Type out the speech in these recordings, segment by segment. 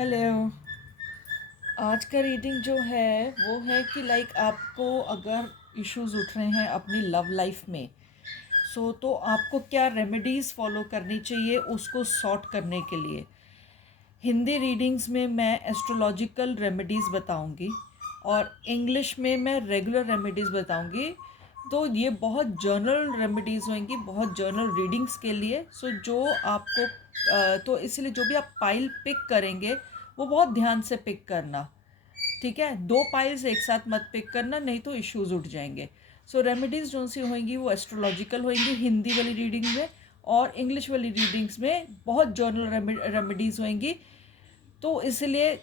Hello. आज का reading जो है वो है कि आपको अगर इश्यूज उठ रहे हैं अपनी लव लाइफ में, तो आपको क्या रेमेडीज़ फॉलो करनी चाहिए उसको सॉर्ट करने के लिए। हिंदी रीडिंग्स में मैं एस्ट्रोलॉजिकल रेमेडीज़ बताऊंगी और इंग्लिश में मैं रेगुलर रेमेडीज़ बताऊंगी। तो ये बहुत जर्नल रेमेडीज़ होंगी, बहुत जर्नल रीडिंग्स के लिए। जो आपको तो इसलिए जो भी आप पाइल पिक करेंगे वो बहुत ध्यान से पिक करना, ठीक है। दो पाइल्स एक साथ मत पिक करना, नहीं तो इश्यूज उठ जाएंगे। रेमेडीज़ जो सी होंगी वो एस्ट्रोलॉजिकल होंगी हिंदी वाली रीडिंग में, और इंग्लिश वाली रीडिंग्स में बहुत जर्नल रेमेडीज़ होंगी। तो इसलिए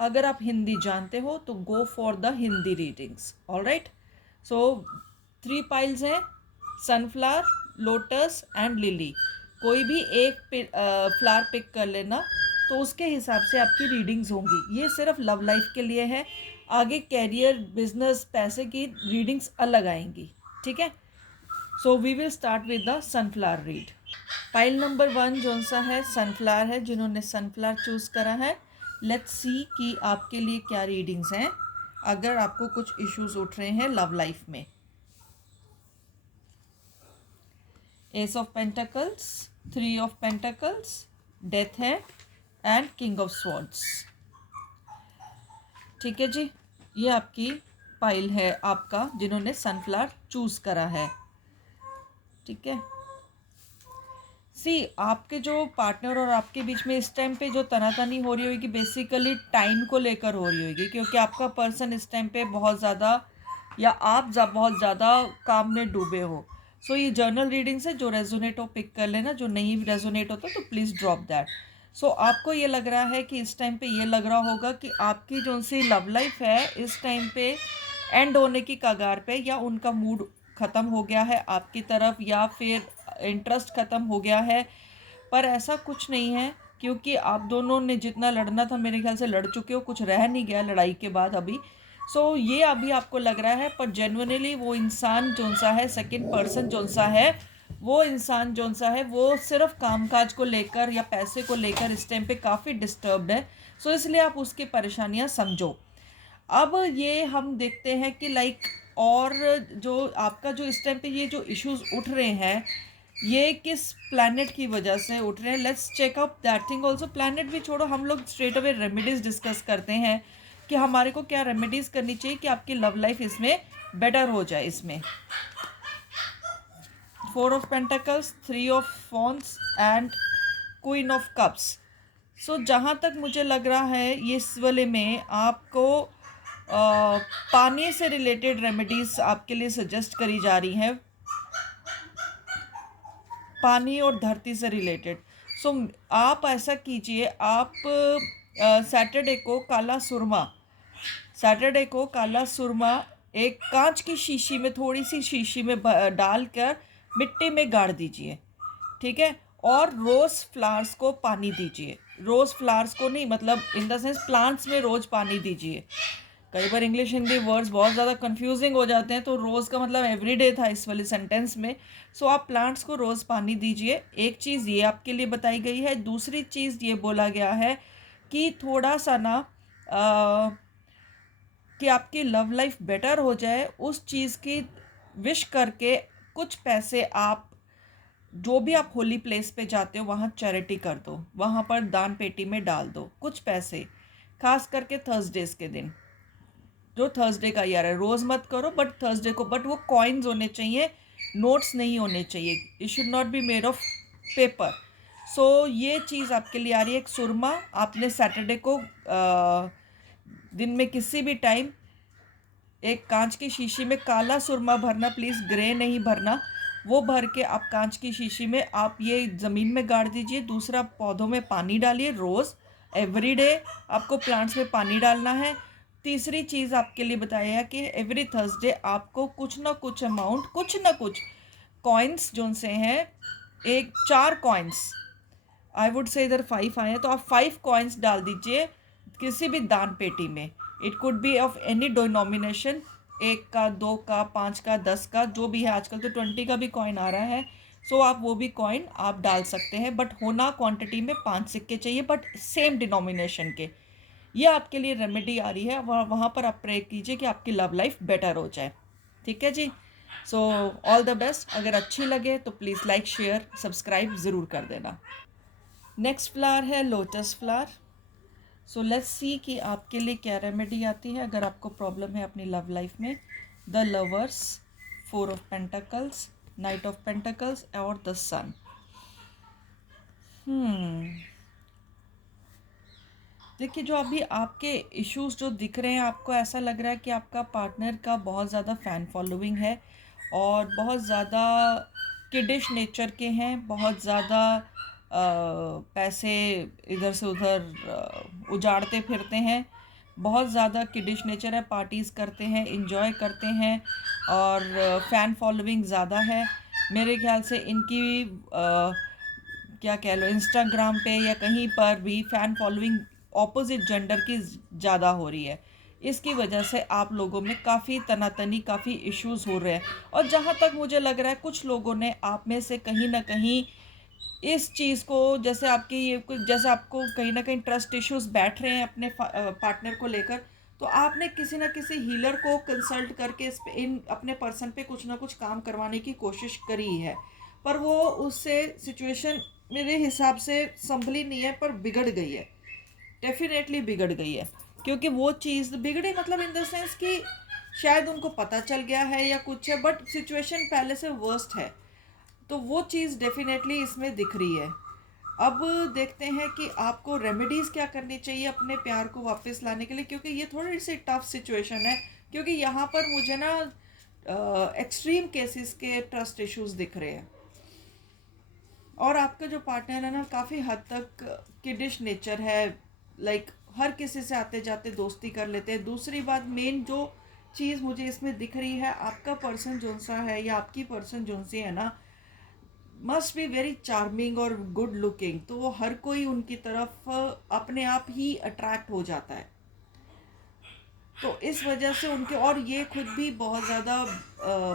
अगर आप हिंदी जानते हो तो go for the Hindi readings. All right. So 3 piles हैं, सनफ्लावर, लोटस एंड लिली। कोई भी एक फ्लावर पिक कर लेना, तो उसके हिसाब से आपकी रीडिंग्स होंगी। ये सिर्फ लव लाइफ के लिए है, आगे कैरियर, बिजनेस, पैसे की रीडिंग्स अलग आएंगी, ठीक है। So we will start with the sunflower read. Pile number 1 जो सा है सनफ्लावर है। जिन्होंने सनफ्लावर चूज़ करा है, लेट्स सी कि आपके लिए क्या रीडिंग्स हैं अगर आपको कुछ इश्यूज उठ रहे हैं लव लाइफ में। S of pentacles, 3 of pentacles, death है एंड किंग ऑफ स्वॉर्ड्स। ठीक है जी, ये आपकी पाइल है आपका जिन्होंने सनफ्लावर चूज़ करा है, ठीक है। सी आपके जो पार्टनर और आपके बीच में इस टाइम पे जो तनातनी हो रही होगी बेसिकली टाइम को लेकर हो रही होगी, क्योंकि आपका पर्सन इस टाइम पे बहुत ज़्यादा या आप बहुत ज़्यादा काम में डूबे हो। ये जर्नल रीडिंग्स है, जो रेजोनेट हो पिक कर लेना, जो नहीं रेजोनेट होता तो प्लीज़ ड्रॉप दैट। आपको ये लग रहा है कि इस टाइम पे ये लग रहा होगा कि आपकी जो सी लव लाइफ है इस टाइम पे एंड होने की कगार पे, या उनका मूड ख़त्म हो गया है आपकी तरफ, या फिर इंटरेस्ट ख़त्म हो गया है। पर ऐसा कुछ नहीं है, क्योंकि आप दोनों ने जितना लड़ना था मेरे ख्याल से लड़ चुके हो, कुछ रह नहीं गया लड़ाई के बाद अभी। ये अभी आपको लग रहा है, पर जेन्युइनली वो इंसान जो सा है, सेकंड पर्सन जो सा है, वो इंसान जो सा है वो सिर्फ कामकाज को लेकर या पैसे को लेकर इस टाइम पे काफ़ी डिस्टर्ब्ड है। इसलिए आप उसकी परेशानियां समझो। अब ये हम देखते हैं कि और जो आपका जो इस टाइम पे ये जो इश्यूज उठ रहे हैं ये किस प्लैनेट की वजह से उठ रहे हैं। Let's check up that thing also. Planet भी छोड़ो, हम लोग स्ट्रेट अवे रेमेडीज डिस्कस करते हैं कि हमारे को क्या रेमेडीज करनी चाहिए कि आपकी लव लाइफ इसमें बेटर हो जाए। इसमें 4 of pentacles, 3 of wands and queen of cups. जहाँ तक मुझे लग रहा है ये इस वाले में आपको पानी से रिलेटेड रेमेडीज आपके लिए सजेस्ट करी जा रही हैं, पानी और धरती से रिलेटेड। आप ऐसा कीजिए, आप सैटरडे को काला सुरमा, सैटरडे को काला सुरमा एक कांच की शीशी में, थोड़ी सी शीशी में डालकर मिट्टी में गाड़ दीजिए, ठीक है। और रोज़ फ्लावर्स को पानी दीजिए। रोज़ फ्लावर्स को नहीं, मतलब इन द सेंस प्लांट्स में रोज़ पानी दीजिए। कई बार इंग्लिश हिंदी वर्ड्स बहुत ज़्यादा कंफ्यूजिंग हो जाते हैं, तो रोज़ का मतलब एवरीडे था इस वाले सेंटेंस में। आप प्लांट्स को रोज़ पानी दीजिए। एक चीज़ ये आपके लिए बताई गई है। दूसरी चीज़ ये बोला गया है कि थोड़ा सा ना कि आपकी लव लाइफ बेटर हो जाए, उस चीज़ की विश करके कुछ पैसे आप जो भी आप होली प्लेस पे जाते हो वहाँ चैरिटी कर दो, वहाँ पर दान पेटी में डाल दो कुछ पैसे, खास करके थर्सडेज के दिन। जो थर्सडे का ईयर है, रोज़ मत करो बट थर्सडे को, बट वो कॉइन्स होने चाहिए, नोट्स नहीं होने चाहिए। It should not be made of paper. ये चीज़ आपके लिए आ रही है। एक सुरमा आपने सैटरडे को दिन में किसी भी टाइम एक कांच की शीशी में काला सुरमा भरना, प्लीज़ ग्रे नहीं भरना। वो भर के आप कांच की शीशी में आप ये ज़मीन में गाड़ दीजिए। दूसरा, पौधों में पानी डालिए रोज़, एवरीडे आपको प्लांट्स में पानी डालना है। तीसरी चीज़ आपके लिए बताया है कि एवरी थर्सडे आपको कुछ ना कुछ अमाउंट, कुछ ना कुछ कॉइन्स जो से हैं, 4 कॉइन्स, आई वुड से इधर 5 आए हैं तो आप 5 कॉइन्स डाल दीजिए किसी भी दान पेटी में। It could be of any denomination, 1 का, 2 का, 5 का, 10 का, जो भी है। आजकल तो 20 का भी कॉइन आ रहा है। सो आप वो भी कॉइन आप डाल सकते हैं, बट होना क्वांटिटी में 5 सिक्के चाहिए, बट सेम डिनोमिनेशन के। ये आपके लिए रेमेडी आ रही है, वहाँ पर आप प्रे कीजिए कि आपकी लव लाइफ बेटर हो जाए। ठीक है जी। So all the best. अगर अच्छी लगे तो प्लीज़ लाइक शेयर सब्सक्राइब ज़रूर कर देना। नेक्स्ट फ्लावर है लोटस फ्लावर। सो लेट्स सी कि आपके लिए क्या रेमेडी आती है अगर आपको प्रॉब्लम है अपनी लव लाइफ में। The lovers, 4 of pentacles, night of pentacles और द सन। देखिए, जो अभी आपके इश्यूज जो दिख रहे हैं, आपको ऐसा लग रहा है कि आपका पार्टनर का बहुत ज़्यादा फ़ैन फॉलोइंग है और बहुत ज़्यादा किडिश नेचर के हैं, बहुत ज़्यादा पैसे इधर से उधर उजाड़ते फिरते हैं, बहुत ज़्यादा किडिश नेचर है, पार्टीज़ करते हैं, इंजॉय करते हैं और फ़ैन फॉलोइंग ज़्यादा है। मेरे ख्याल से इनकी क्या कह लो, इंस्टाग्राम पे या कहीं पर भी फ़ैन फॉलोइंग ऑपोजिट जेंडर की ज़्यादा हो रही है। इसकी वजह से आप लोगों में काफ़ी तनातनी, काफ़ी इश्यूज़ हो रहे हैं और जहाँ तक मुझे लग रहा है कुछ लोगों ने आप में से कहीं न कहीं इस चीज़ को, जैसे आपकी ये कुछ, जैसे आपको कहीं न कहीं ट्रस्ट इश्यूज़ बैठ रहे हैं अपने पार्टनर को लेकर, तो आपने किसी न किसी हीलर को कंसल्ट करके इस पे, इन अपने पर्सन पे कुछ ना कुछ काम करवाने की कोशिश करी है, पर वो उससे सिचुएशन मेरे हिसाब से संभली नहीं है, पर बिगड़ गई है, डेफिनेटली बिगड़ गई है। क्योंकि वो चीज़ बिगड़ी मतलब इन द सेंस कि शायद उनको पता चल गया है या कुछ है, बट सिचुएशन पहले से वर्स्ट है, तो वो चीज़ डेफिनेटली इसमें दिख रही है। अब देखते हैं कि आपको रेमेडीज़ क्या करनी चाहिए अपने प्यार को वापस लाने के लिए, क्योंकि ये थोड़ी सी टफ सिचुएशन है, क्योंकि यहाँ पर मुझे ना एक्सट्रीम केसेस के ट्रस्ट इश्यूज दिख रहे हैं और आपका जो पार्टनर है ना काफ़ी हद तक किडिश नेचर है, लाइक हर किसी से आते जाते दोस्ती कर लेते हैं। दूसरी बात, मेन जो चीज़ मुझे इसमें दिख रही है, आपका पर्सन जो सा है या आपकी पर्सन जो सी है ना, मस्ट बी वेरी चार्मिंग और गुड लुकिंग, तो वो हर कोई उनकी तरफ अपने आप ही अट्रैक्ट हो जाता है। तो इस वजह से उनके, और ये खुद भी बहुत ज़्यादा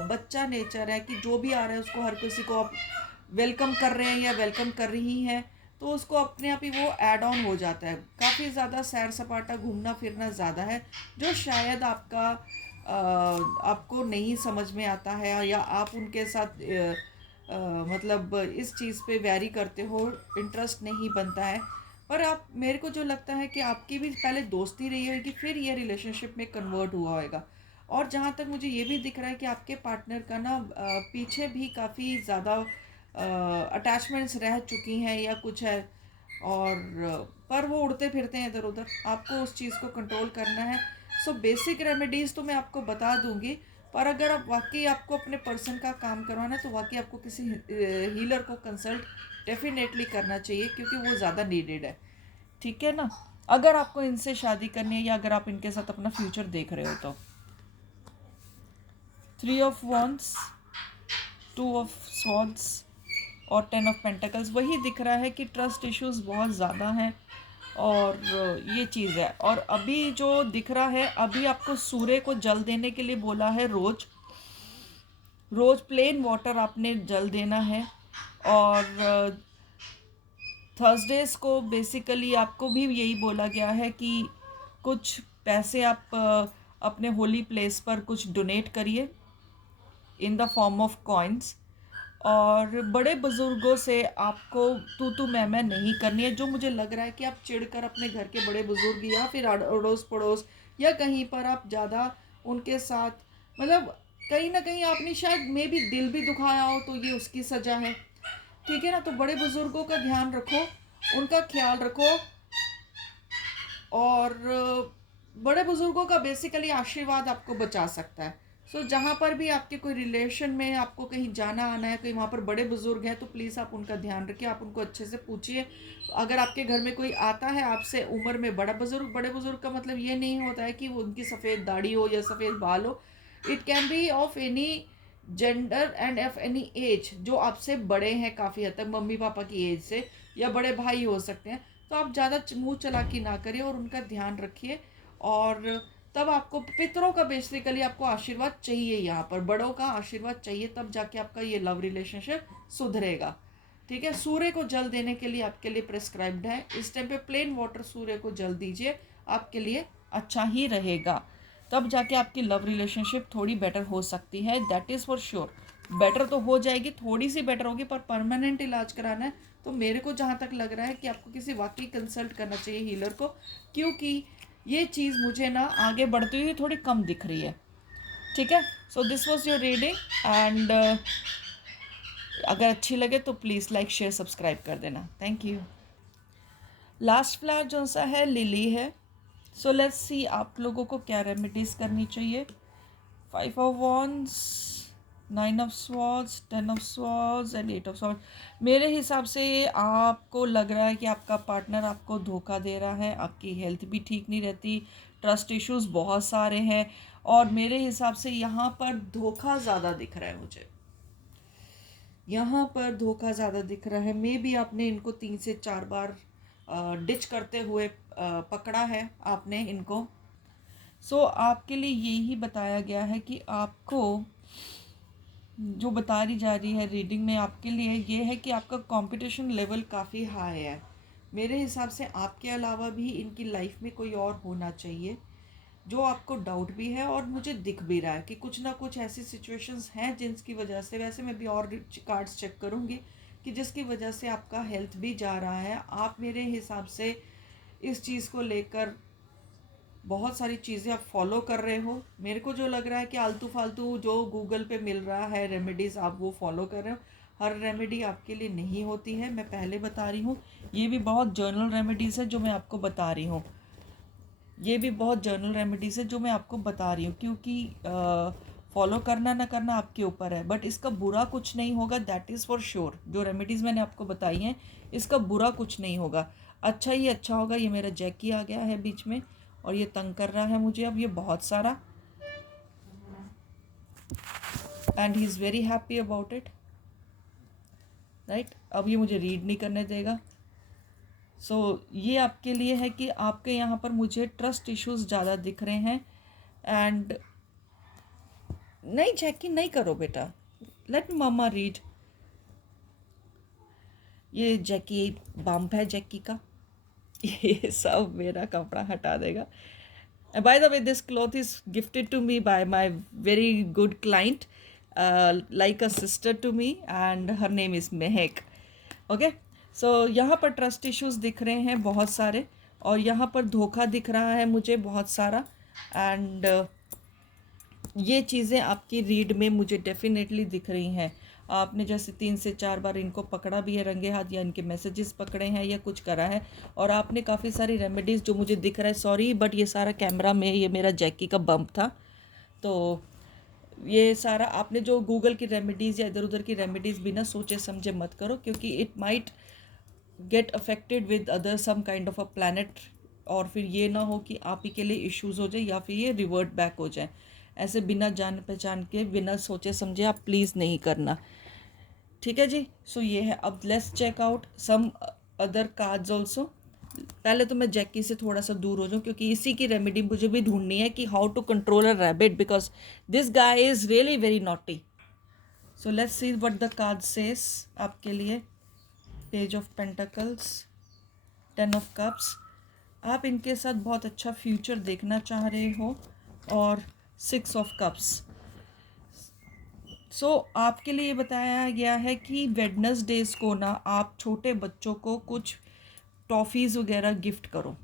बच्चा नेचर है कि जो भी आ रहा है उसको, हर किसी को आप वेलकम कर रहे हैं या वेलकम कर रही हैं, तो उसको अपने आप ही वो ऐड ऑन हो जाता है। काफ़ी ज़्यादा सैर सपाटा घूमना फिरना ज़्यादा है, जो शायद आपको नहीं समझ में आता है, या आप उनके साथ मतलब इस चीज़ पे वैरी करते हो, इंटरेस्ट नहीं बनता है। पर आप, मेरे को जो लगता है कि आपकी भी पहले दोस्ती रही होगी, फिर ये रिलेशनशिप में कन्वर्ट हुआ होगा। और जहाँ तक मुझे ये भी दिख रहा है कि आपके पार्टनर का ना पीछे भी काफ़ी ज़्यादा अटैचमेंट्स रह चुकी हैं या कुछ है, और पर वो उड़ते फिरते हैं इधर उधर, आपको उस चीज़ को कंट्रोल करना है। सो बेसिक रेमेडीज़ तो मैं आपको बता दूंगी, पर अगर आप वाकई आपको अपने पर्सन का काम करवाना है तो वाकई आपको किसी हीलर को कंसल्ट डेफिनेटली करना चाहिए, क्योंकि वो ज़्यादा नीडेड है। ठीक है ना, अगर आपको इनसे शादी करनी है या अगर आप इनके साथ अपना फ्यूचर देख रहे हो तो। 3 ऑफ वॉन्ड्स, 2 ऑफ स्वॉर्ड्स और 10 ऑफ पेंटिकल्स, वही दिख रहा है कि ट्रस्ट इश्यूज बहुत ज़्यादा हैं और ये चीज़ है। और अभी जो दिख रहा है, अभी आपको सूर्य को जल देने के लिए बोला है, रोज रोज प्लेन वाटर आपने जल देना है। और थर्सडेज को बेसिकली आपको भी यही बोला गया है कि कुछ पैसे आप अपने होली प्लेस पर कुछ डोनेट करिए in the form of coins. और बड़े बुज़ुर्गों से आपको तू मैं नहीं करनी है। जो मुझे लग रहा है कि आप चिढ़कर अपने घर के बड़े बुज़ुर्ग या फिर अड़ोस पड़ोस या कहीं पर आप ज़्यादा उनके साथ, मतलब कहीं ना कहीं आपने शायद मे भी दिल भी दुखाया हो, तो ये उसकी सज़ा है। ठीक है ना, तो बड़े बुज़ुर्गों का ध्यान रखो, उनका ख्याल रखो। और बड़े बुजुर्गों का बेसिकली आशीर्वाद आपको बचा सकता है। सो जहाँ पर भी आपके कोई रिलेशन में आपको कहीं जाना आना है, कहीं वहाँ पर बड़े बुजुर्ग हैं, तो प्लीज़ आप उनका ध्यान रखिए, आप उनको अच्छे से पूछिए। अगर आपके घर में कोई आता है आपसे उम्र में बड़ा बुजुर्ग, बड़े बुजुर्ग का मतलब ये नहीं होता है कि वो उनकी सफ़ेद दाढ़ी हो या सफ़ेद बाल हो। It can be of any gender end of any as, जो आपसे बड़े हैं काफ़ी हद तक, मम्मी पापा की एज से, या बड़े भाई हो सकते हैं। तो आप ज़्यादा मुंह चलाकी ना करिए और उनका ध्यान रखिए। और तब आपको पितरों का बेसिकली आपको आशीर्वाद चाहिए, यहाँ पर बड़ों का आशीर्वाद चाहिए, तब जाके आपका ये लव रिलेशनशिप सुधरेगा। ठीक है, सूर्य को जल देने के लिए आपके लिए प्रिस्क्राइब्ड है। इस टाइम पे प्लेन वाटर सूर्य को जल दीजिए, आपके लिए अच्छा ही रहेगा। तब जाके आपकी लव रिलेशनशिप थोड़ी बेटर हो सकती है, that is for sure. Better तो हो जाएगी, थोड़ी सी बेटर होगी, पर परमानेंट इलाज कराना है तो मेरे को जहाँ तक लग रहा है कि आपको किसी वाकई कंसल्ट करना चाहिए हीलर को, क्योंकि ये चीज़ मुझे ना आगे बढ़ती हुई थोड़ी कम दिख रही है। ठीक है, so this was your reading and अगर अच्छी लगे तो प्लीज़ लाइक शेयर सब्सक्राइब कर देना। Thank you. लास्ट फ्लावर जो सा है लिली है। सो लेट्स सी आप लोगों को क्या रेमेडीज़ करनी चाहिए। 5 of wands, 9 of swords, 10 of swords and 8 of swords. मेरे हिसाब से आपको लग रहा है कि आपका पार्टनर आपको धोखा दे रहा है, आपकी हेल्थ भी ठीक नहीं रहती, ट्रस्ट इश्यूज बहुत सारे हैं, और मेरे हिसाब से यहाँ पर धोखा ज़्यादा दिख रहा है मुझे। यहाँ पर धोखा ज़्यादा दिख रहा है। मे बी आपने इनको 3 से 4 बार डिच करते हुए पकड़ा है आपने इनको। सो आपके लिए यही बताया गया है कि आपको जो बता दी जा रही है रीडिंग में आपके लिए ये है कि आपका कंपटीशन लेवल काफ़ी हाई है। मेरे हिसाब से आपके अलावा भी इनकी लाइफ में कोई और होना चाहिए जो आपको डाउट भी है, और मुझे दिख भी रहा है कि कुछ ना कुछ ऐसी सिचुएशंस हैं जिसकी वजह से, वैसे मैं भी और कार्ड्स चेक करूँगी, कि जिसकी वजह से आपका हेल्थ भी जा रहा है। आप मेरे हिसाब से इस चीज़ को लेकर बहुत सारी चीज़ें आप फॉलो कर रहे हो। मेरे को जो लग रहा है कि आलतू फालतू जो गूगल पे मिल रहा है रेमेडीज़ आप वो फॉलो कर रहे हो। हर रेमेडी आपके लिए नहीं होती है, मैं पहले बता रही हूँ। ये भी बहुत जर्नल रेमेडीज़ है जो मैं आपको बता रही हूँ, ये भी बहुत जर्नल रेमेडीज़ है जो मैं आपको बता रही हूँ, क्योंकि फॉलो करना ना करना आपके ऊपर है, बट इसका बुरा कुछ नहीं होगा, दैट इज़ फॉर श्योर। जो रेमेडीज़ मैंने आपको बताई हैं इसका बुरा कुछ नहीं होगा, अच्छा ही अच्छा होगा। ये मेरा जैकी आ गया है बीच में और ये तंग कर रहा है मुझे अब ये बहुत सारा, and he is very happy about it, right. अब ये मुझे रीड नहीं करने देगा। सो ये आपके लिए है कि आपके यहाँ पर मुझे ट्रस्ट इश्यूज ज़्यादा दिख रहे हैं। एंड नहीं जैकी नहीं करो बेटा, लेट मामा रीड। ये जैकी बम्प है जैकी का, ये सब मेरा कपड़ा हटा देगा। By the way this cloth is gifted to me by my very good client, like a sister to me, and her name is Mahak. Okay, so यहाँ पर ट्रस्ट इश्यूज दिख रहे हैं बहुत सारे, और यहाँ पर धोखा दिख रहा है मुझे बहुत सारा। एंड ये चीज़ें आपकी रीड में मुझे डेफिनेटली दिख रही हैं। आपने जैसे 3 से 4 बार इनको पकड़ा भी है रंगे हाथ, या इनके मैसेजेस पकड़े हैं या कुछ करा है, और आपने काफ़ी सारी रेमेडीज़ जो मुझे दिख रहा है, सॉरी बट ये सारा कैमरा में ये मेरा जैकी का बम्प था, तो ये सारा आपने जो गूगल की रेमेडीज़ या इधर उधर की रेमेडीज़ बिना सोचे समझे मत करो, क्योंकि it might get affected with other some kind of a planet, और फिर ये ना हो कि आप ही के लिए इश्यूज हो जाए या फिर ये रिवर्ट बैक हो जाए। ऐसे बिना जान पहचान के बिना सोचे समझे आप प्लीज़ नहीं करना, ठीक है जी। सो ये है। अब let's check out some other cards also. पहले तो मैं जैकी से थोड़ा सा दूर हो जाऊँ, क्योंकि इसी की रेमेडी मुझे भी ढूंढनी है कि how to control a rabbit, because this guy is really very naughty. So let's see what the card says आपके लिए। Page of pentacles, 10 of cups, आप इनके साथ बहुत अच्छा फ्यूचर देखना चाह रहे हो, और 6 ऑफ कप्स। सो आपके लिए बताया गया है कि वेडनेसडेज को ना आप छोटे बच्चों को कुछ टॉफ़ीज़ वगैरह गिफ्ट करो,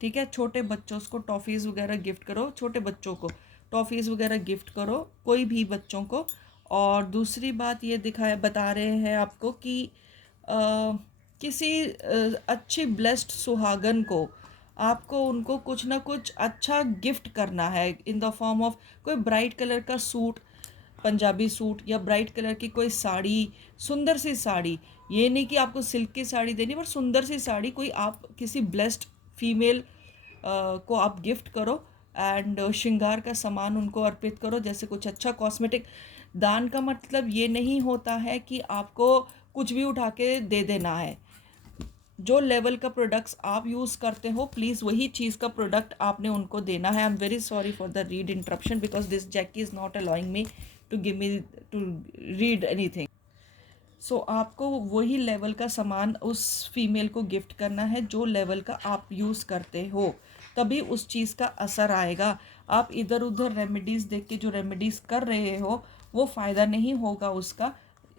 ठीक है। छोटे बच्चों को टॉफ़ीज़ वगैरह गिफ्ट करो, छोटे बच्चों को टॉफ़ीज़ वगैरह गिफ्ट करो, कोई भी बच्चों को। और दूसरी बात ये बता रहे हैं आपको कि किसी अच्छी ब्लेस्ड सुहागन को आपको उनको कुछ ना कुछ अच्छा गिफ्ट करना है, इन द फॉर्म ऑफ कोई ब्राइट कलर का सूट, पंजाबी सूट, या ब्राइट कलर की कोई साड़ी, सुंदर सी साड़ी। ये नहीं कि आपको सिल्क की साड़ी देनी, पर सुंदर सी साड़ी कोई आप किसी ब्लेस्ड फीमेल को आप गिफ्ट करो, एंड श्रृंगार का सामान उनको अर्पित करो, जैसे कुछ अच्छा कॉस्मेटिक। दान का मतलब ये नहीं होता है कि आपको कुछ भी उठा के दे देना है, जो लेवल का प्रोडक्ट्स आप यूज़ करते हो प्लीज़ वही चीज़ का प्रोडक्ट आपने उनको देना है। I am very sorry for the read interruption because this Jackie is not allowing me to give me to read anything. सो आपको वही लेवल का सामान उस फीमेल को गिफ्ट करना है जो लेवल का आप यूज़ करते हो, तभी उस चीज़ का असर आएगा। आप इधर उधर रेमेडीज़ देख के जो रेमेडीज़ कर रहे हो वो फ़ायदा नहीं होगा उसका,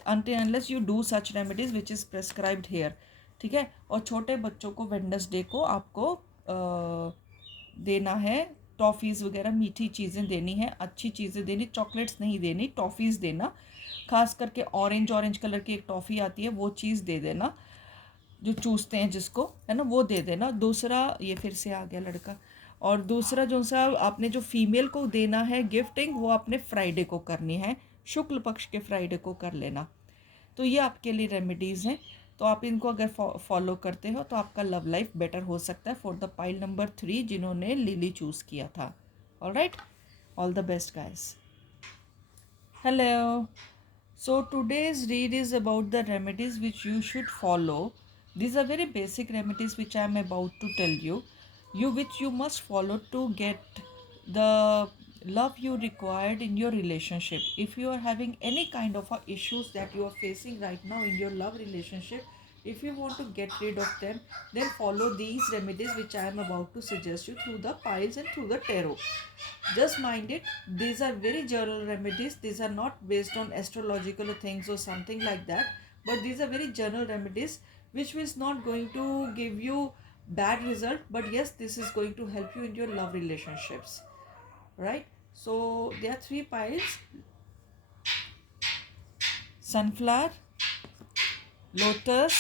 until unless you do such remedies which is prescribed here। ठीक है। और छोटे बच्चों को वेडनेसडे को आपको देना है टॉफ़ीज़ वगैरह, मीठी चीज़ें देनी है, अच्छी चीज़ें देनी, चॉकलेट्स नहीं देनी, टॉफ़ीज़ देना। खास करके ऑरेंज ऑरेंज कलर की एक टॉफ़ी आती है वो चीज़ दे देना, जो चूसते हैं जिसको, है ना, वो दे देना। दूसरा, ये फिर से आ गया लड़का। और दूसरा जो सा आपने जो फीमेल को देना है गिफ्टिंग वो आपने फ्राइडे को करनी है, शुक्ल पक्ष के फ्राइडे को कर लेना। तो ये आपके लिए रेमेडीज़ हैं। तो आप इनको अगर फॉलो करते हो तो आपका लव लाइफ बेटर हो सकता है। फॉर द पाइल नंबर 3 जिन्होंने लिली चूज़ किया था। Alright, all the best guys. Hello. So today's read is about the remedies which you should follow. These are very basic remedies which I am about to tell you. Which you must follow to get the love you required in your relationship. If you are having any kind of issues that you are facing right now in your love relationship, if you want to get rid of them, then follow these remedies which I am about to suggest you through the piles and through the tarot. Just mind it, these are very general remedies. These are not based on astrological things or something like that, but these are very general remedies which is not going to give you bad result, but yes, this is going to help you in your love relationships, right? So there are three piles: sunflower, lotus,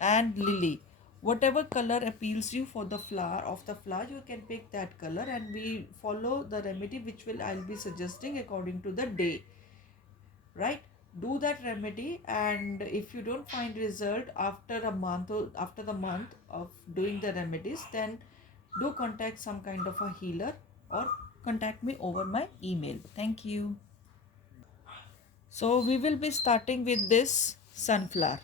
and lily. Whatever color appeals you for the flower of the flower, you can pick that color, and we follow the remedy which will I'll be suggesting according to the day, right? Do that remedy, and if you don't find result after a month or after the month of doing the remedies, then do contact some kind of a healer or contact me over my email. Thank you. So we will be starting with this sunflower.